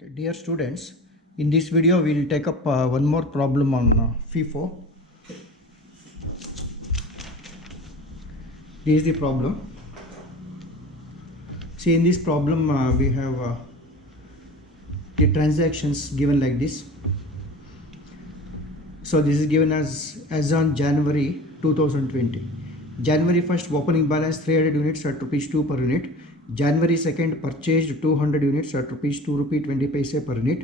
Okay, dear students, in this video we will take up one more problem on FIFO. This is the problem. See, in this problem we have the transactions given like this. So this is given as on January 2020. January 1st opening balance 300 units at rupees 2 per unit. January 2nd purchased 200 units at rupees 2 rupee 20 paise per unit.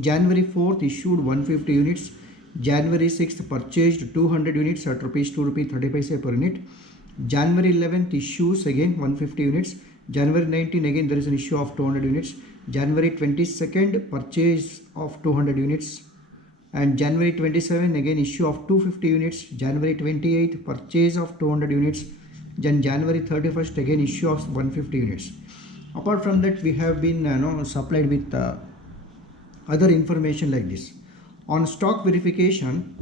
January 4th issued 150 units. January 6th purchased 200 units at rupees 2 rupee 30 paise per unit. January 11th issues again 150 units. January 19 again there is an issue of 200 units. January 22nd purchase of 200 units. And January 27 again issue of 250 units. January 28th purchase of 200 units. Then January 31st again issue of 150 units. Apart from that, we have been supplied with other information like this. On stock verification,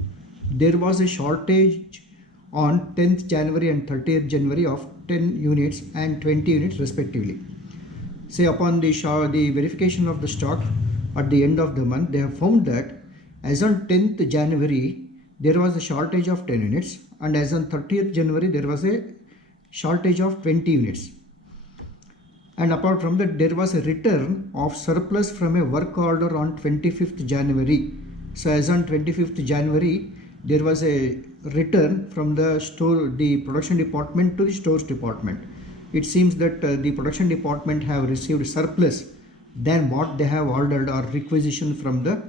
there was a shortage on 10th January and 30th January of 10 units and 20 units respectively. Say upon the verification of the stock at the end of the month, they have found that as on 10th January there was a shortage of 10 units, and as on 30th January there was a shortage of 20 units. And apart from that, there was a return of surplus from a work order on 25th January. So as on 25th January, there was a return from the production department to the stores department. It seems that the production department have received surplus than what they have ordered or requisition from the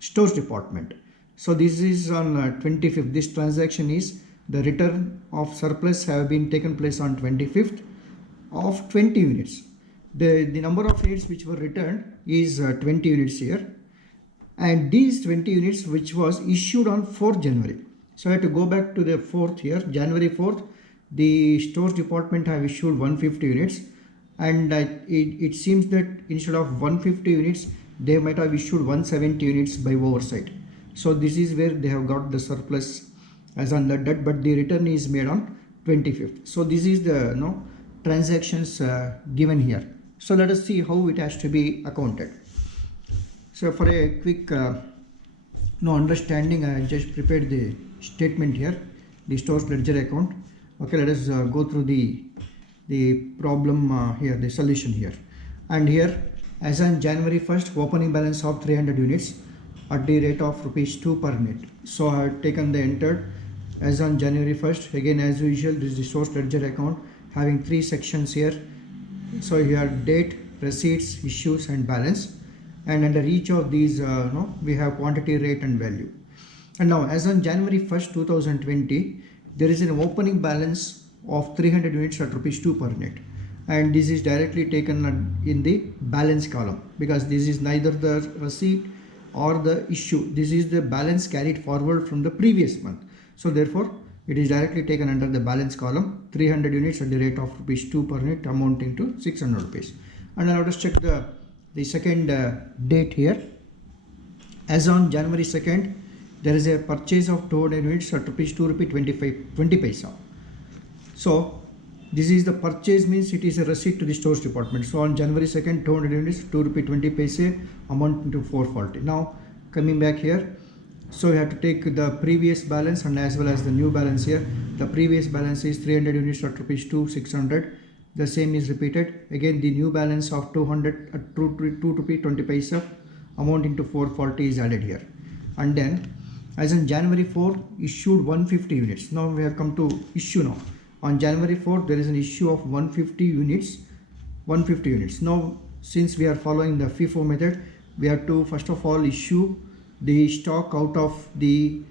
stores department. So this is on 25th. This transaction is the return of surplus have been taken place on 25th of 20 units. The number of units which were returned is 20 units here, and these 20 units which was issued on 4th January. So I have to go back to the 4th here. January 4th, the stores department have issued 150 units, and it seems that instead of 150 units, they might have issued 170 units by oversight. So this is where they have got the surplus as on that, but the return is made on 25th. So this is the transactions given here. So let us see how it has to be accounted. So for a quick understanding, I just prepared the statement here, the stores ledger account. Okay, let us go through the problem here, the solution here. And here, as on January 1st, opening balance of 300 units at the rate of rupees 2 per unit. So I have taken the entered as on January 1st. Again, as usual, this is the source ledger account having 3 sections here. So here date, receipts, issues and balance, and under each of these we have quantity, rate and value. And now as on January 1st 2020, there is an opening balance of 300 units at rupees 2 per unit, and this is directly taken in the balance column because this is neither the receipt or the issue. This is the balance carried forward from the previous month. So therefore it is directly taken under the balance column, 300 units at the rate of rupees 2 per unit amounting to 600 rupees. And now let us check the second date here. As on January 2nd, there is a purchase of 200 units at rupees 2 rupee 20 paisa. So this is the purchase, means it is a receipt to the stores department. So on January 2nd, 200 units, 2 rupee 20 paise amounting to 440. Now coming back here, so we have to take the previous balance and as well as the new balance here. The previous balance is 300 units at rupees 2 600. The same is repeated. Again the new balance of 200 at 2 rupee 20 paisa amounting to 440 is added here. And then as in January 4 issued 150 units. Now we have come to issue now. On January 4th there is an issue of 150 units. Now since we are following the FIFO method, we have to first of all issue the stock out of the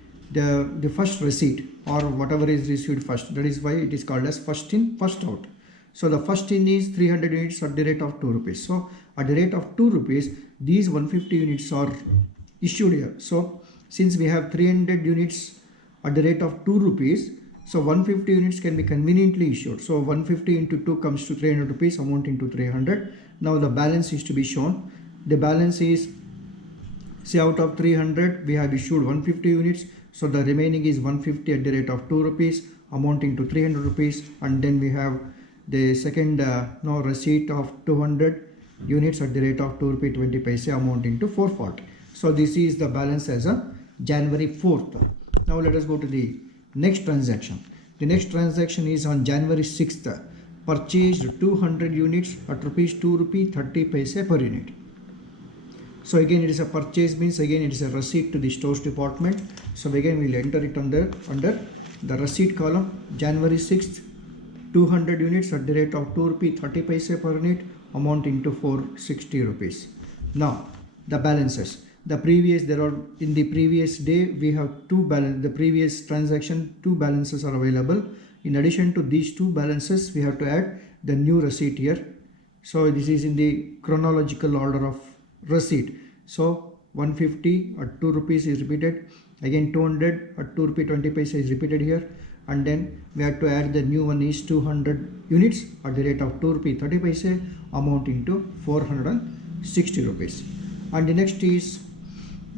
first receipt or whatever is received first. That is why it is called as first in first out. So the first in is 300 units at the rate of 2 rupees. So at the rate of 2 rupees, these 150 units are issued here. So since we have 300 units at the rate of 2 rupees, so 150 units can be conveniently issued. So 150 into 2 comes to 300 rupees amounting to 300. Now the balance is to be shown. The balance is, say out of 300 we have issued 150 units, so the remaining is 150 at the rate of 2 rupees amounting to 300 rupees. And then we have the second receipt of 200 units at the rate of 2 rupee 20 paise amounting to 440. So this is the balance as on January 4th. Now let us go to the next transaction. The next transaction is on January 6th. Purchased 200 units at rupees 2 rupee 30 paise per unit. So again it is a purchase, means again it is a receipt to the stores department. So again we will enter it under the receipt column. January 6th 200 units at the rate of 2 rupee 30 paise per unit amounting to 460 rupees. Now the balances. In the previous day we have the previous transaction, two balances are available. In addition to these two balances we have to add the new receipt here. So this is in the chronological order of receipt. So 150 at 2 rupees is repeated, again 200 at 2 rupee 20 paise is repeated here, and then we have to add the new one is 200 units at the rate of 2 rupee 30 paise amounting to 460 rupees. And the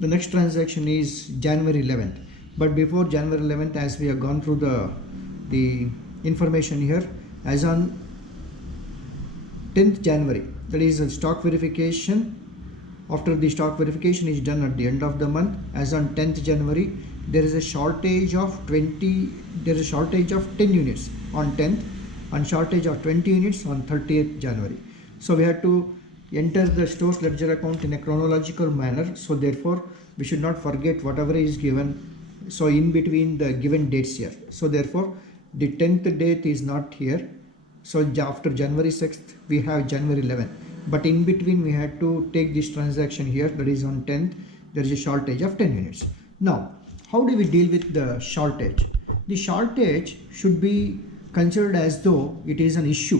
next transaction is January 11th. But before January 11th, as we have gone through the information here, as on 10th January, that is a stock verification. After the stock verification is done at the end of the month, as on 10th January, there is a shortage of 10 units on 10th and shortage of 20 units on 30th January. So we have to enter the stores ledger account in a chronological manner. So therefore we should not forget whatever is given. So in between the given dates here. So therefore the 10th date is not here. So after January 6th we have January 11th. But in between we had to take this transaction here, that is on 10th there is a shortage of 10 units. Now how do we deal with the shortage? The shortage should be considered as though it is an issue.